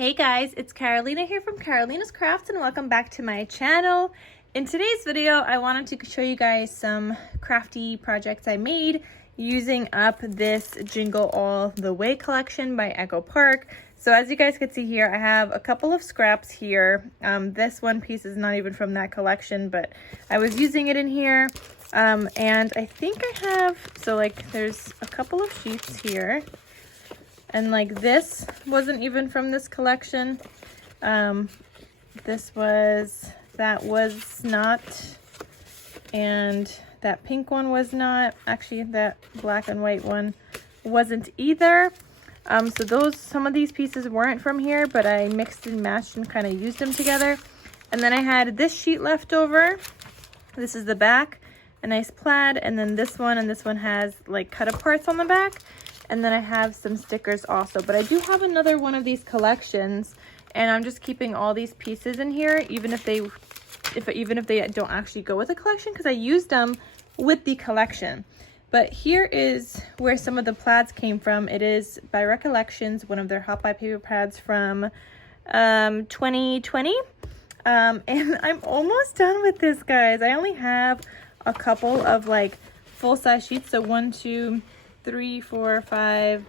Hey guys, it's Carolina here from KarolinasKrafts and welcome back to my channel. In today's video, I wanted to show you guys some crafty projects I made using up this Jingle All the Way collection by Echo Park. So as you guys can see here, I have a couple of scraps here. This one piece is not even from that collection, but I was using it in here. And I think I have, so like there's a couple of sheets here. And like this wasn't even from this collection. That was not. And that pink one was not. Actually, that black and white one wasn't either. So some of these pieces weren't from here, but I mixed and matched and kind of used them together. And then I had this sheet left over. This is the back, a nice plaid. And then this one, and this one has like cut aparts on the back. And then I have some stickers also, but I do have another one of these collections, and I'm just keeping all these pieces in here, even if they don't actually go with the collection, because I used them with the collection. But here is where some of the plaids came from. It is by Recollections, one of their Hot Buy paper pads from 2020. And I'm almost done with this, guys. I only have a couple of like full-size sheets, so 1, 2, 3, 4, 5,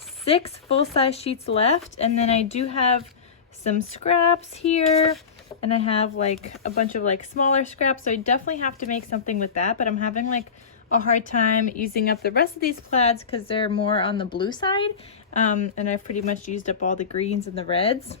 6 full-size sheets left, and then I do have some scraps here, and I have like a bunch of like smaller scraps, so I definitely have to make something with that. But I'm having like a hard time using up the rest of these plaids because they're more on the blue side, and I've pretty much used up all the greens and the reds.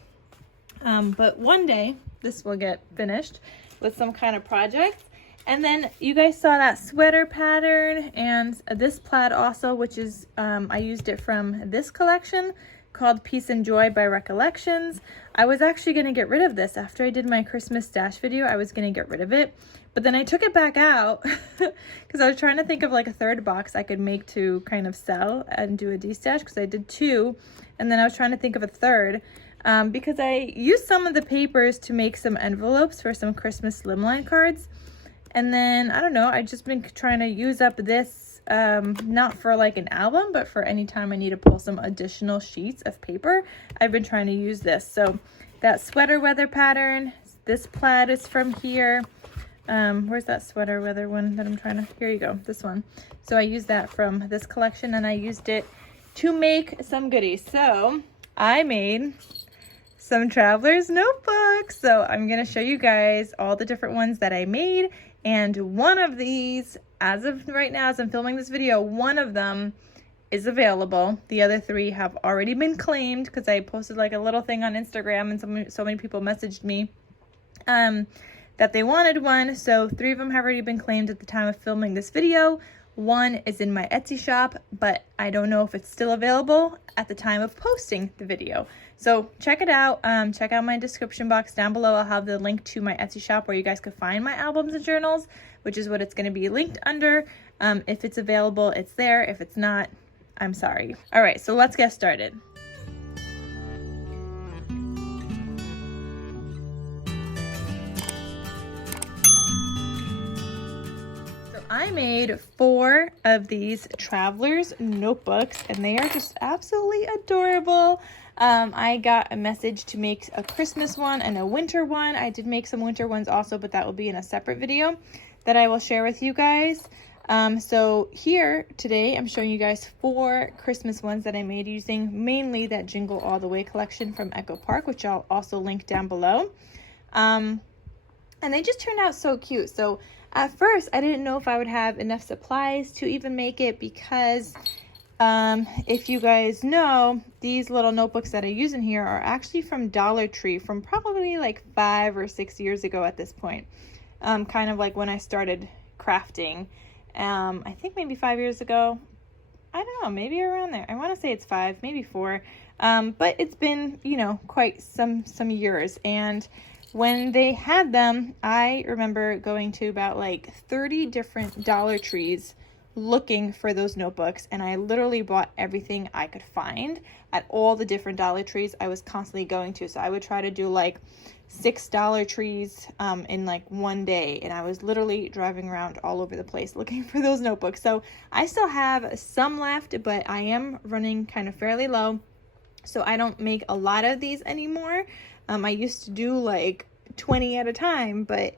But one day this will get finished with some kind of project. And then you guys saw that sweater pattern and this plaid also, which is, I used it from this collection called Peace and Joy by Recollections. I was actually going to get rid of this after I did my Christmas stash video. I was going to get rid of it, but then I took it back out because I was trying to think of like a third box I could make to kind of sell and do a de-stash, because I did 2. And then I was trying to think of a third because I used some of the papers to make some envelopes for some Christmas slimline cards. And then, I don't know, I've just been trying to use up this, not for like an album, but for any time I need to pull some additional sheets of paper, I've been trying to use this. So that sweater weather pattern, this plaid is from here. Where's that sweater weather one that I'm trying to, here you go, this one. So I used that from this collection, and I used it to make some goodies. So I made some traveler's notebooks. So I'm going to show you guys all the different ones that I made. And one of these, as of right now, as I'm filming this video, one of them is available. The other 3 have already been claimed because I posted like a little thing on Instagram, and so many people messaged me that they wanted one. So 3 of them have already been claimed at the time of filming this video. 1 is in my Etsy shop, but I don't know if it's still available at the time of posting the video. So check it out. Check out my description box down below. I'll have the link to my Etsy shop where you guys can find my albums and journals, which is what it's going to be linked under. If it's available, it's there. If it's not, I'm sorry. All right, so let's get started. I made 4 of these traveler's notebooks, and they are just absolutely adorable. I got a message to make a Christmas one and a winter one. I did make some winter ones also, but that will be in a separate video that I will share with you guys. So here today, I'm showing you guys 4 Christmas ones that I made using mainly that Jingle All the Way collection from Echo Park, which I'll also link down below. And they just turned out so cute. So at first, I didn't know if I would have enough supplies to even make it, because if you guys know, these little notebooks that I use in here are actually from Dollar Tree from probably like 5 or 6 years ago at this point. Kind of like when I started crafting. I think maybe 5 years ago. I don't know, maybe around there. I want to say it's 5, maybe 4. But it's been, you know, quite some years. And when they had them, I remember going to about like 30 different Dollar Trees looking for those notebooks, and I literally bought everything I could find at all the different Dollar Trees I was constantly going to. So I would try to do like 6 Dollar Trees in like one day, and I was literally driving around all over the place looking for those notebooks. So I still have some left, but I am running kind of fairly low. So I don't make a lot of these anymore. I used to do like 20 at a time, but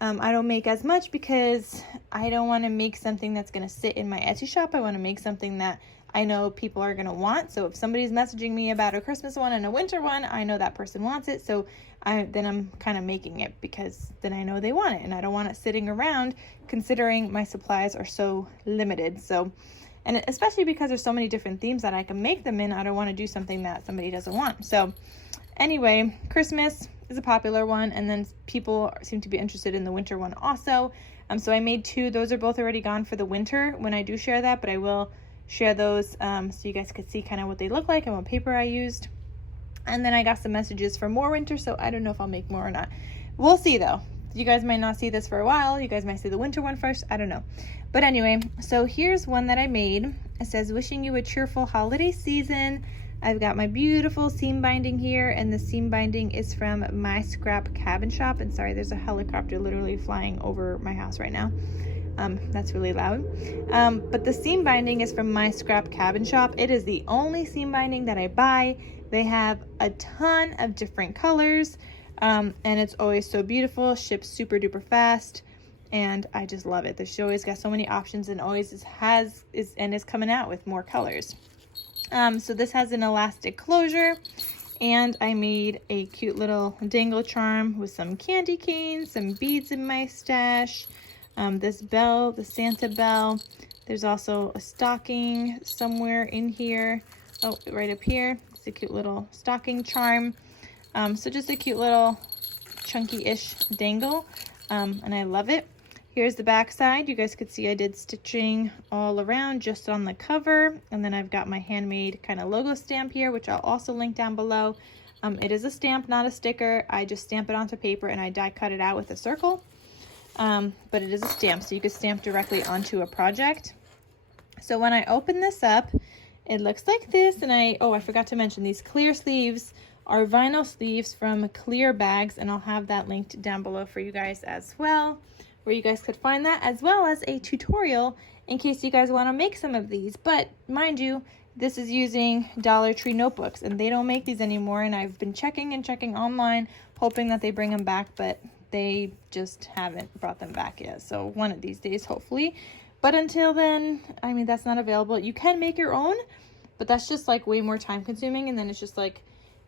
I don't make as much because I don't want to make something that's going to sit in my Etsy shop. I want to make something that I know people are going to want. So if somebody's messaging me about a Christmas one and a winter one, I know that person wants it. So then I'm kind of making it because then I know they want it, and I don't want it sitting around considering my supplies are so limited. So, and especially because there's so many different themes that I can make them in, I don't want to do something that somebody doesn't want. So anyway, Christmas is a popular one, and then people seem to be interested in the winter one also. So I made 2. Those are both already gone for the winter when I do share that, but I will share those so you guys could see kind of what they look like and what paper I used. And then I got some messages for more winter, so I don't know if I'll make more or not. We'll see though. You guys might not see this for a while. You guys might see the winter one first. I don't know. But anyway, so here's one that I made. It says, wishing you a cheerful holiday season. I've got my beautiful seam binding here, and the seam binding is from My Scrap Cabin Shop. And sorry, there's a helicopter literally flying over my house right now. That's really loud. But the seam binding is from My Scrap Cabin Shop. It is the only seam binding that I buy. They have a ton of different colors, and it's always so beautiful, ships super duper fast, and I just love it. She always got so many options and always is coming out with more colors. So this has an elastic closure, and I made a cute little dangle charm with some candy canes, some beads in my stash, this bell, the Santa bell. There's also a stocking somewhere in here. Oh, right up here. It's a cute little stocking charm. So just a cute little chunky-ish dangle, and I love it. Here's the back side. You guys could see I did stitching all around just on the cover, and then I've got my handmade kind of logo stamp here, which I'll also link down below. It is a stamp, not a sticker. I just stamp it onto paper and I die cut it out with a circle, but it is a stamp, so you could stamp directly onto a project. So when I open this up, it looks like this, and I forgot to mention these clear sleeves are vinyl sleeves from Clear Bags, and I'll have that linked down below for you guys as well, where you guys could find that, as well as a tutorial in case you guys want to make some of these. But mind you, this is using Dollar Tree notebooks, and they don't make these anymore, and I've been checking online, hoping that they bring them back, but they just haven't brought them back yet. So one of these days, hopefully. But until then, I mean, that's not available. You can make your own, but that's just like way more time consuming, and then it's just like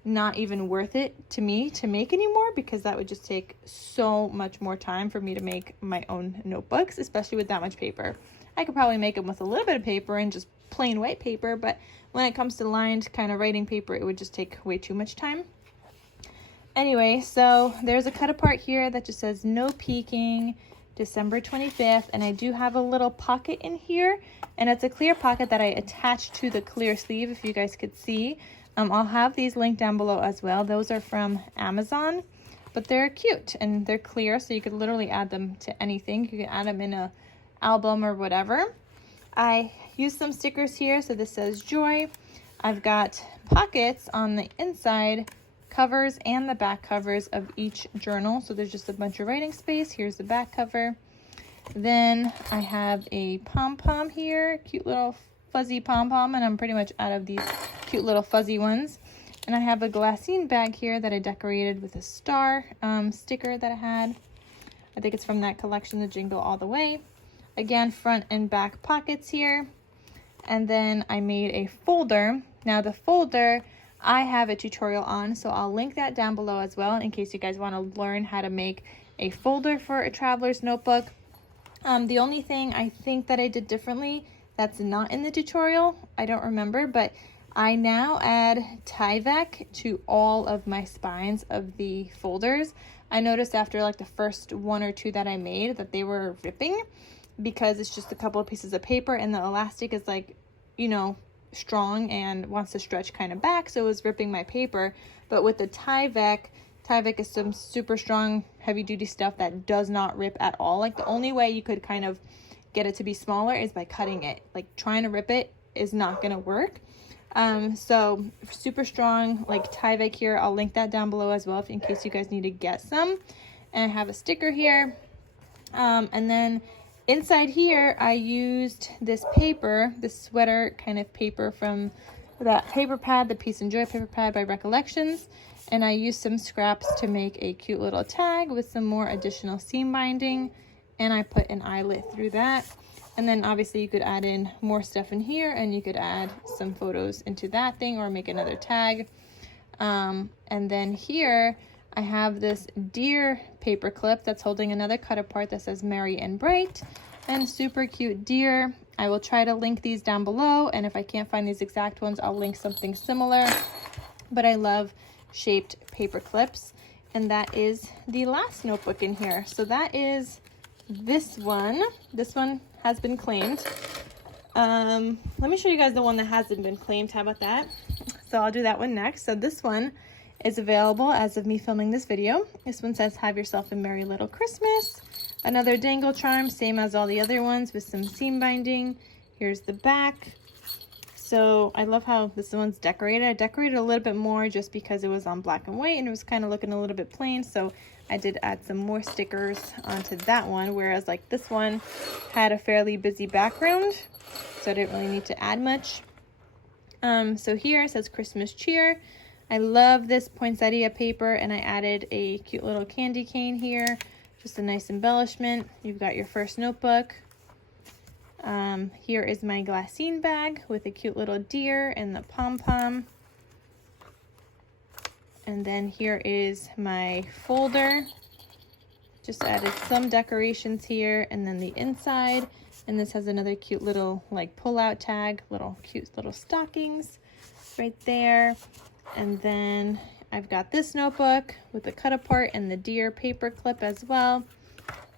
not even worth it to me to make anymore, because that would just take so much more time for me to make my own notebooks, especially with that much paper. I could probably make them with a little bit of paper and just plain white paper, but when it comes to lined kind of writing paper, it would just take way too much time. Anyway, so there's a cut apart here that just says no peeking, December 25th, and I do have a little pocket in here, and it's a clear pocket that I attached to the clear sleeve, if you guys could see. I'll have these linked down below as well. Those are from Amazon, but they're cute and they're clear, so you could literally add them to anything. You can add them in a album or whatever. I used some stickers here, so this says joy. I've got pockets on the inside covers and the back covers of each journal, so there's just a bunch of writing space. Here's the back cover. Then I have a pom-pom here, cute little fuzzy pom-pom, and I'm pretty much out of these cute little fuzzy ones. And I have a glassine bag here that I decorated with a star sticker that I had. I think it's from that collection, the Jingle All the Way. Again, front and back pockets here. And then I made a folder. Now the folder I have a tutorial on, so I'll link that down below as well in case you guys want to learn how to make a folder for a traveler's notebook. The only thing I think that I did differently that's not in the tutorial, I don't remember, but I now add Tyvek to all of my spines of the folders. I noticed after like the first 1 or 2 that I made that they were ripping because it's just a couple of pieces of paper and the elastic is like, you know, strong and wants to stretch kind of back, so it was ripping my paper. But with the Tyvek is some super strong heavy duty stuff that does not rip at all. Like the only way you could kind of get it to be smaller is by cutting it. Like trying to rip it is not gonna work. So super strong like Tyvek here. I'll link that down below as well in case you guys need to get some. And I have a sticker here, and then inside here I used this paper, this sweater kind of paper from that paper pad, the Peace and Joy paper pad by Recollections, and I used some scraps to make a cute little tag with some more additional seam binding, and I put an eyelet through that. And then obviously you could add in more stuff in here, and you could add some photos into that thing or make another tag. And then here I have this deer paper clip that's holding another cut apart that says Merry and Bright, and super cute deer. I will try to link these down below, and if I can't find these exact ones, I'll link something similar. But I love shaped paper clips, and that is the last notebook in here. So that is this one. This one has been claimed. Let me show you guys the one that hasn't been claimed. How about that? So I'll do that one next. So this one is available as of me filming this video. This one says, "Have yourself a merry little Christmas." Another dangle charm, same as all the other ones, with some seam binding. Here's the back. So I love how this one's decorated. I decorated a little bit more just because it was on black and white and it was kind of looking a little bit plain. So I did add some more stickers onto that one, whereas like this one had a fairly busy background, so I didn't really need to add much. So here it says Christmas cheer. I love this poinsettia paper, and I added a cute little candy cane here. Just a nice embellishment. You've got your first notebook. Here is my glassine bag with a cute little deer and the pom-pom. And then here is my folder. Just added some decorations here, and then the inside. And this has another cute little like pull-out tag, cute little stockings right there. And then I've got this notebook with the cut apart and the deer paper clip as well.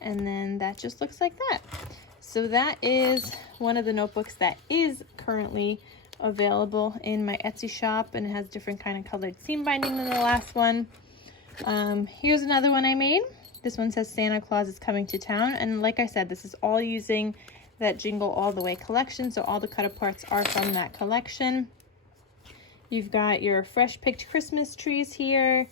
And then that just looks like that. So that is one of the notebooks that is currently available in my Etsy shop, and it has different kind of colored seam binding than the last one. Here's another one I made. This one says Santa Claus is coming to town. And like I said, this is all using that Jingle All the Way collection. So all the cut aparts are from that collection. You've got your fresh picked Christmas trees here,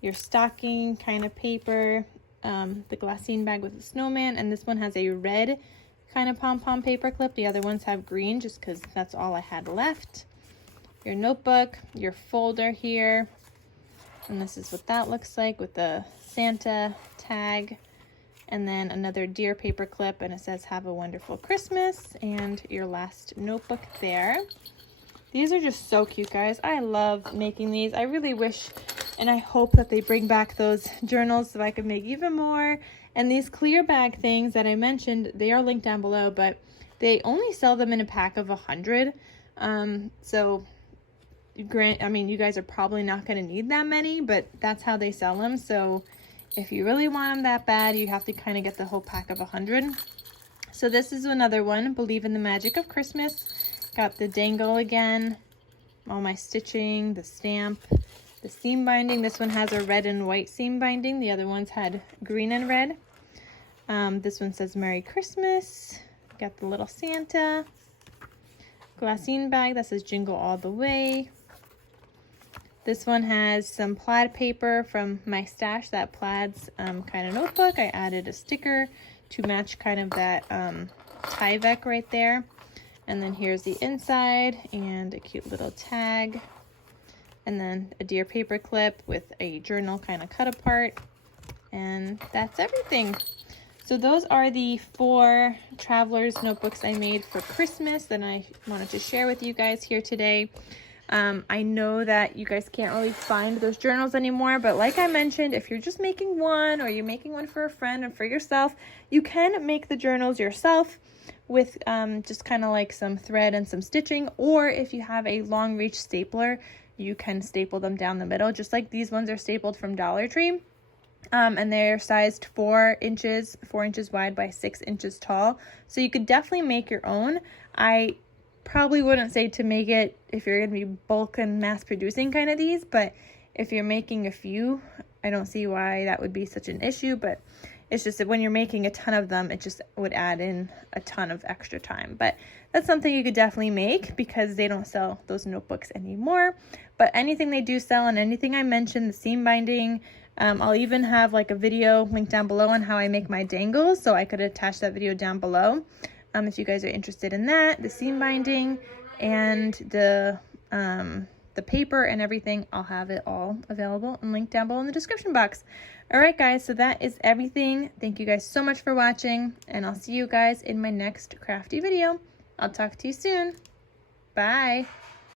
your stocking kind of paper, the glassine bag with a snowman, and this one has a red kind of pom-pom paper clip. The other ones have green just because that's all I had left. Your notebook, your folder here, and this is what that looks like with the Santa tag, and then another deer paper clip, and it says have a wonderful Christmas, and your last notebook there. These are just so cute, guys. I love making these. I really wish and I hope that they bring back those journals so I could make even more. And these clear bag things that I mentioned, they are linked down below, but they only sell them in a pack of 100. So I mean, you guys are probably not going to need that many, but that's how they sell them. So if you really want them that bad, you have to kind of get the whole pack of 100. So this is another one, Believe in the Magic of Christmas. Got the dangle again, all my stitching, the stamp, the seam binding. This one has a red and white seam binding. The other ones had green and red. This one says Merry Christmas. Got the little Santa. Glassine bag that says Jingle All the Way. This one has some plaid paper from my stash, that plaid's kind of notebook. I added a sticker to match kind of that Tyvek right there. And then here's the inside and a cute little tag. And then a deer paper clip with a journal kind of cut apart. And that's everything. So those are the 4 traveler's notebooks I made for Christmas that I wanted to share with you guys here today. I know that you guys can't really find those journals anymore, but like I mentioned, if you're just making one or you're making one for a friend and for yourself, you can make the journals yourself with just kind of like some thread and some stitching, or if you have a long reach stapler, you can staple them down the middle, just like these ones are stapled from Dollar Tree. And they're sized 4 inches wide by 6 inches tall. So you could definitely make your own. I probably wouldn't say to make it if you're going to be bulk and mass producing kind of these, but if you're making a few, I don't see why that would be such an issue. But it's just that when you're making a ton of them, it just would add in a ton of extra time. But that's something you could definitely make because they don't sell those notebooks anymore. But anything they do sell and anything I mentioned, the seam binding, I'll even have like a video linked down below on how I make my dangles, so I could attach that video down below if you guys are interested in that. The seam binding and the the paper and everything, I'll have it all available and linked down below in the description box. Alright guys, so that is everything. Thank you guys so much for watching, and I'll see you guys in my next crafty video. I'll talk to you soon. Bye.